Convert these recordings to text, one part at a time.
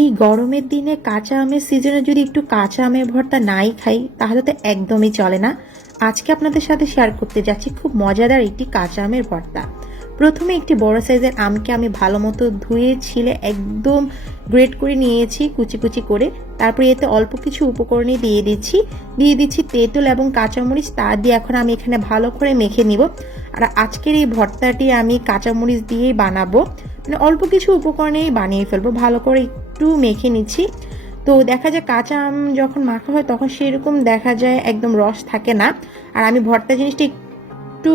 এই গরমের দিনে কাঁচা আমের সিজনে যদি একটু কাঁচা আমের ভর্তা নাই খাই তাহলে তো একদমই চলে না। আজকে আপনাদের সাথে শেয়ার করতে যাচ্ছি খুব মজাদার একটি কাঁচা আমের ভর্তা। প্রথমে একটি বড় সাইজের আমকে আমি ভালো মতো ধুয়ে ছিলে একদম গ্রেট করে নিয়েছি কুচি কুচি করে। তারপরে এতে অল্প কিছু উপকরণই দিয়ে দিচ্ছি তেঁতুল এবং কাঁচামরিচ। তা দিয়ে এখন আমি এখানে ভালো করে মেখে নিব। আর আজকের এই ভর্তাটি আমি কাঁচামরিচ দিয়েই বানাবো, মানে অল্প কিছু উপকরণেই বানিয়ে ফেলবো। ভালো করে একটু মেখে নিচ্ছি। তো দেখা যায় কাঁচা আম যখন মাখা হয় তখন সেরকম দেখা যায় একদম রস থাকে না। আর আমি ভর্তা জিনিসটা একটু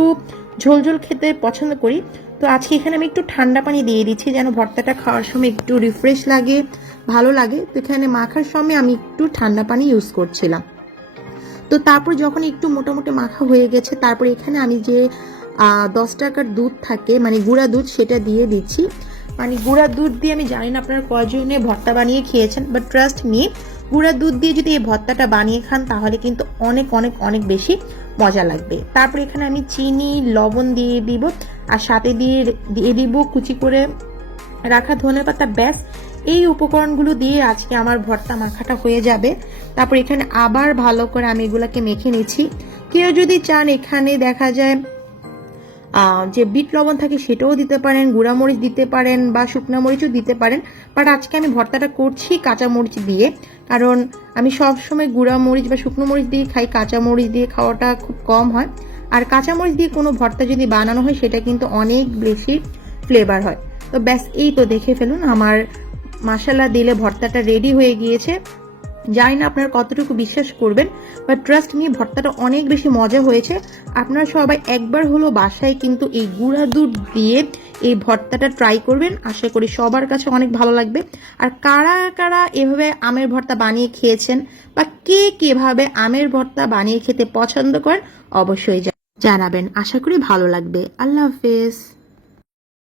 ঝোলঝোল খেতে পছন্দ করি। তো আজকে এখানে আমি একটু ঠান্ডা পানি দিয়ে দিচ্ছি যেন ভর্তাটা খাওয়ার সময় একটু রিফ্রেশ লাগে, ভালো লাগে। তো এখানে মাখার সময় আমি একটু ঠান্ডা পানি ইউজ করছিলাম। তো তারপর যখন একটু মোটামুটি মাখা হয়ে গেছে তারপর এখানে আমি যে 10 টাকার দুধ থাকে, মানে গুঁড়া দুধ, সেটা দিয়ে দিচ্ছি। মানে গুঁড়া দুধ দিয়ে আমি জানি না আপনারা কয়জনে ভর্তা বানিয়ে খেয়েছেন, বাট ট্রাস্ট মি, গুঁড়া দুধ দিয়ে যদি এই ভর্তাটা বানিয়ে খান তাহলে কিন্তু অনেক অনেক অনেক বেশি মজা লাগবে। তারপর এখানে আমি চিনি, লবণ দিয়ে দিব, আর সাথে দিয়ে দিব কুচি করে রাখা ধনেপাতা। ব্যাস, এই উপকরণগুলো দিয়ে আজকে আমার ভর্তা মাখাটা হয়ে যাবে। তারপর এখানে আবার ভালো করে আমি এগুলাকে মেখে নিচ্ছি। কেউ যদি চান এখানে দেখা যায় যে বিট লবণ থাকে সেটাও দিতে পারেন, গুঁড়া মরিচ দিতে পারেন বা শুকনো মরিচও দিতে পারেন। বাট আজকে আমি ভর্তাটা করছি কাঁচা মরিচ দিয়ে, কারণ আমি সব সময় গুঁড়া মরিচ বা শুকনো মরিচ দিয়ে খাই, কাঁচা মরিচ দিয়ে খাওয়াটা খুব কম হয়। আর কাঁচা মরিচ দিয়ে কোনো ভর্তা যদি বানানো হয় সেটা কিন্তু অনেক বেশি ফ্লেভার হয়। তো ব্যাস, এই তো দেখে ফেলুন আমার মশলা দিলে ভর্তাটা রেডি হয়ে গিয়েছে। জানি না আপনারা কতটুকু বিশ্বাস করবেন, বাট ট্রাস্ট মি, ভর্তাটা অনেক বেশি মজা হয়েছে। আপনারা সবাই একবার হলো বাসায় কিন্তু এই গুঁড়া দুধ দিয়ে এই ভর্তাটা ট্রাই করবেন। আশা করি সবার কাছে অনেক ভালো লাগবে। আর কারা কারা এভাবে আমের ভর্তা বানিয়ে খেয়েছেন বা কে কিভাবে আমের ভর্তা বানিয়ে খেতে পছন্দ করেন অবশ্যই জানাবেন। আশা করি ভালো লাগবে। আল্লাহ হাফেজ।